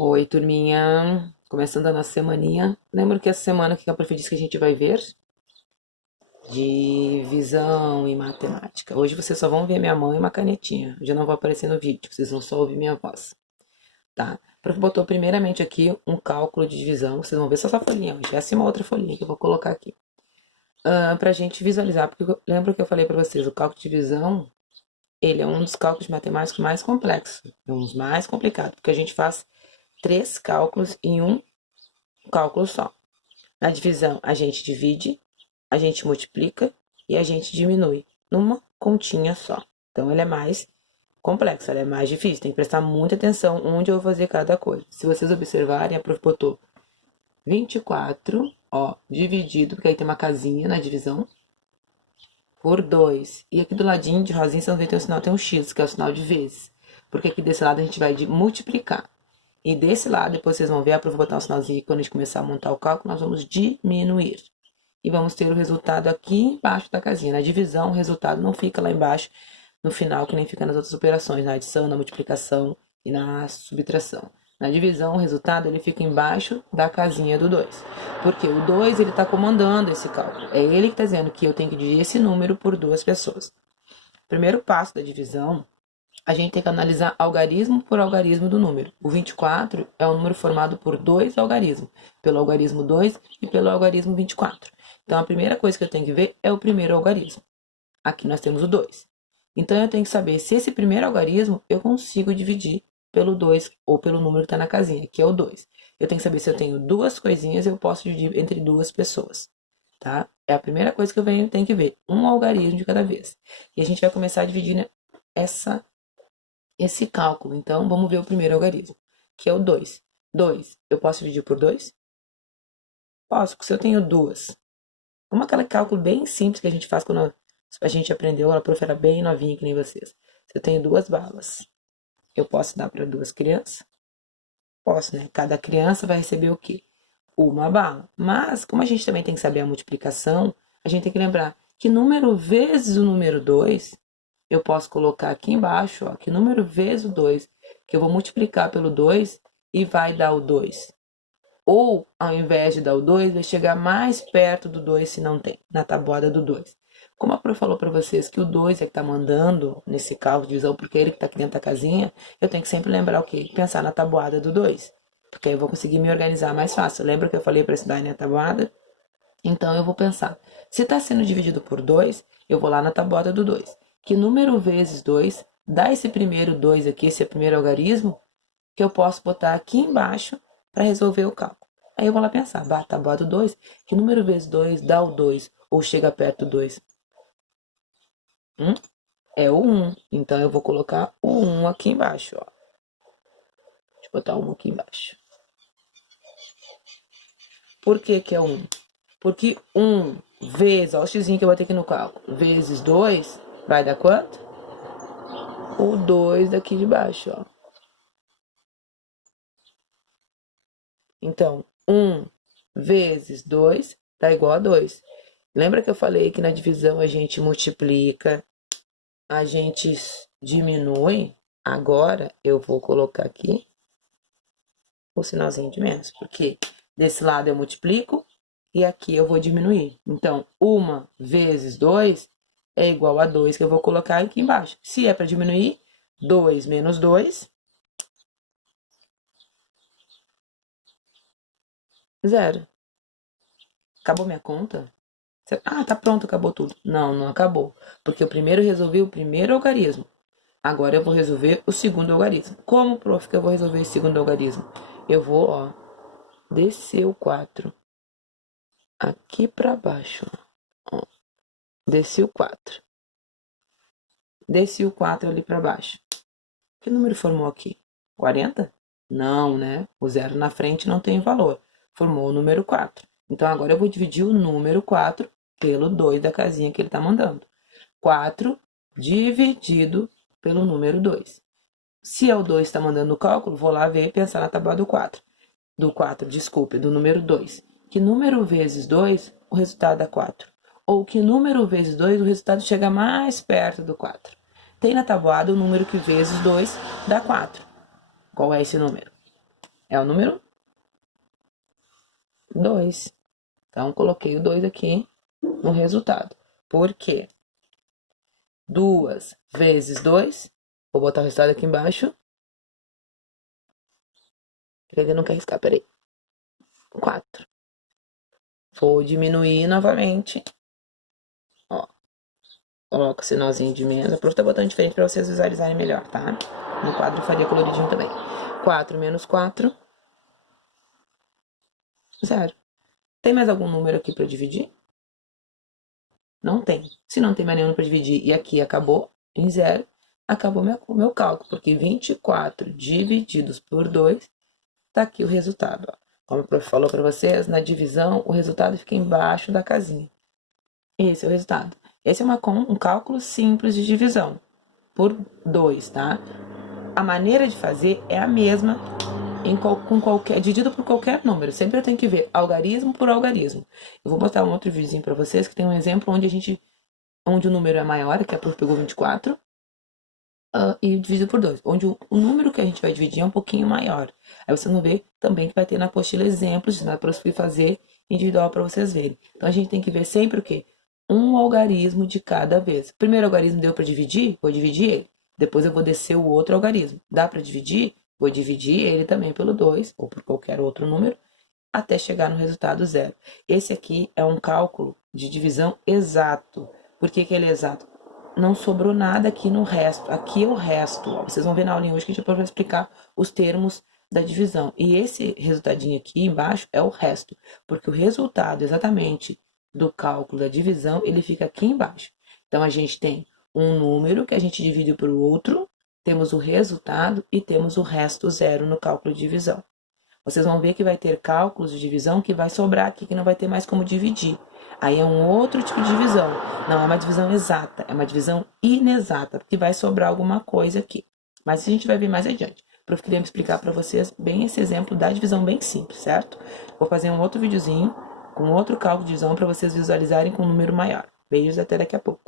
Oi, turminha. Começando a nossa semaninha. Lembra que essa semana que a prof disse que a gente vai ver? Divisão e matemática. Hoje vocês só vão ver minha mão e uma canetinha. Eu já não vou aparecer no vídeo, vocês vão só ouvir minha voz. Tá? A prof botou primeiramente aqui um cálculo de divisão. Vocês vão ver só essa folhinha hoje. Essa é uma outra folhinha que eu vou colocar aqui. Pra gente visualizar, porque lembra que eu falei pra vocês, o cálculo de divisão, ele é um dos cálculos matemáticos mais complexos. É um dos mais complicados, porque a gente faz 3 cálculos em um cálculo só. Na divisão, a gente divide, a gente multiplica e a gente diminui numa continha só. Então, ele é mais complexo, ele é mais difícil. Tem que prestar muita atenção onde eu vou fazer cada coisa. Se vocês observarem, a prof botou 24, ó, dividido, porque aí tem uma casinha na divisão, por 2. E aqui do ladinho de rosinha, vocês vão ver que tem o sinal, tem um X, que é o sinal de vezes. Porque aqui desse lado a gente vai de multiplicar. E desse lado, depois vocês vão ver, a prof botar um sinalzinho, quando a gente começar a montar o cálculo, nós vamos diminuir. E vamos ter o resultado aqui embaixo da casinha. Na divisão, o resultado não fica lá embaixo, no final, que nem fica nas outras operações, na adição, na multiplicação e na subtração. Na divisão, o resultado ele fica embaixo da casinha do 2. Porque o 2 ele está comandando esse cálculo. É ele que está dizendo que eu tenho que dividir esse número por 2 pessoas. Primeiro passo da divisão, a gente tem que analisar algarismo por algarismo do número. O 24 é um número formado por 2 algarismos, pelo algarismo 2 e pelo algarismo 24. Então, a primeira coisa que eu tenho que ver é o primeiro algarismo. Aqui nós temos o 2. Então, eu tenho que saber se esse primeiro algarismo eu consigo dividir pelo 2 ou pelo número que está na casinha, que é o 2. Eu tenho que saber se eu tenho duas coisinhas, eu posso dividir entre duas pessoas. Tá? É a primeira coisa que eu tenho que ver, um algarismo de cada vez. E a gente vai começar a dividir esse cálculo. Então, vamos ver o primeiro algarismo, que é o 2. 2, eu posso dividir por 2? Posso, porque se eu tenho duas. Como aquele cálculo bem simples que a gente faz quando a gente aprendeu, a prof era bem novinha que nem vocês. Se eu tenho duas balas, eu posso dar para duas crianças? Posso, né? Cada criança vai receber o quê? Uma bala. Mas, como a gente também tem que saber a multiplicação, a gente tem que lembrar que número vezes o número 2, eu posso colocar aqui embaixo, ó, que número vezes o 2, que eu vou multiplicar pelo 2 e vai dar o 2. Ou, ao invés de dar o 2, vai chegar mais perto do 2 se não tem, na tabuada do 2. Como a prof falou para vocês que o 2 é que está mandando nesse cálculo de divisão, porque ele que está aqui dentro da casinha, eu tenho que sempre lembrar o quê? Pensar na tabuada do 2. Porque aí eu vou conseguir me organizar mais fácil. Lembra que eu falei para estudar na tabuada? Então, eu vou pensar, se está sendo dividido por 2, eu vou lá na tabuada do 2. Que número vezes 2 dá esse primeiro 2 aqui, esse primeiro algarismo, que eu posso botar aqui embaixo para resolver o cálculo. Aí eu vou lá pensar, tabuada do 2, que número vezes 2 dá o 2 ou chega perto do 2? É o 1. Então, eu vou colocar o 1 aqui embaixo, ó. Deixa eu botar o 1 aqui embaixo. Por que que é 1? Porque 1 vezes, ó, o xzinho que eu botei aqui no cálculo, vezes 2, vai dar quanto? O 2 daqui de baixo, ó. Então, 1 vezes 2 dá igual a 2. Lembra que eu falei que na divisão a gente multiplica, a gente diminui? Agora, eu vou colocar aqui o sinalzinho de menos, porque desse lado eu multiplico e aqui eu vou diminuir. Então, 1 vezes 2 é igual a 2, que eu vou colocar aqui embaixo. Se é para diminuir, 2 menos 2, 0. Acabou minha conta? Ah, tá pronto, acabou tudo. Não, não acabou. Porque eu primeiro resolvi o primeiro algarismo. Agora eu vou resolver o segundo algarismo. Como, prof, que eu vou resolver esse segundo algarismo? Eu vou, ó, descer o 4 aqui para baixo. Ó. Desci o 4. Desci o 4 ali para baixo. Que número formou aqui? 40? Não, né? O 0 na frente não tem valor. Formou o número 4. Então, agora eu vou dividir o número 4 pelo 2 da casinha que ele está mandando. 4 dividido pelo número 2. Se é o 2 está mandando o cálculo, vou lá ver e pensar na tabela do 4. Do número 2. Que número vezes 2, o resultado dá 4. Ou que número vezes 2, o resultado chega mais perto do 4. Tem na tabuada o número que vezes 2 dá 4. Qual é esse número? É o número 2. Então, coloquei o 2 aqui no resultado. Por quê? 2 vezes 2. Vou botar o resultado aqui embaixo. Ele não quer riscar, peraí. 4. Vou diminuir novamente. Ó. Coloco o sinalzinho de menos. Aproveita botando diferente para vocês visualizarem melhor, tá? No quadro eu faria coloridinho também. 4 menos 4. 0. Tem mais algum número aqui para dividir? Não tem. Se não tem mais nenhum para dividir e aqui acabou em 0, acabou meu cálculo, porque 24 divididos por 2, tá aqui o resultado. Ó. Como o prof falou para vocês, na divisão o resultado fica embaixo da casinha. Esse é o resultado. Esse é um cálculo simples de divisão por 2, tá? A maneira de fazer é a mesma dividido por qualquer número. Sempre eu tenho que ver algarismo por algarismo. Eu vou botar um outro videozinho para vocês que tem um exemplo onde o número é maior, que a prof pegou 24, e dividido por 2, onde o número que a gente vai dividir é um pouquinho maior. Aí vocês vão ver também que vai ter na apostila exemplos, na prof fazer individual para vocês verem. Então a gente tem que ver sempre o quê? Um algarismo de cada vez. O primeiro algarismo deu para dividir? Vou dividir ele. Depois eu vou descer o outro algarismo. Dá para dividir? Vou dividir ele também pelo 2, ou por qualquer outro número, até chegar no resultado 0. Esse aqui é um cálculo de divisão exato. Por que ele é exato? Não sobrou nada aqui no resto. Aqui é o resto. Ó. Vocês vão ver na aulinha hoje que a gente vai explicar os termos da divisão. E esse resultadinho aqui embaixo é o resto. Porque o resultado exatamente do cálculo da divisão, ele fica aqui embaixo. Então, a gente tem um número que a gente divide por outro, temos o resultado e temos o resto 0 no cálculo de divisão. Vocês vão ver que vai ter cálculos de divisão que vai sobrar aqui, que não vai ter mais como dividir. Aí é um outro tipo de divisão. Não é uma divisão exata, é uma divisão inexata, porque vai sobrar alguma coisa aqui. Mas a gente vai ver mais adiante. Eu queria explicar para vocês bem esse exemplo da divisão bem simples, certo? Vou fazer um outro videozinho com outro cálculo de divisão para vocês visualizarem com um número maior. Beijos, até daqui a pouco.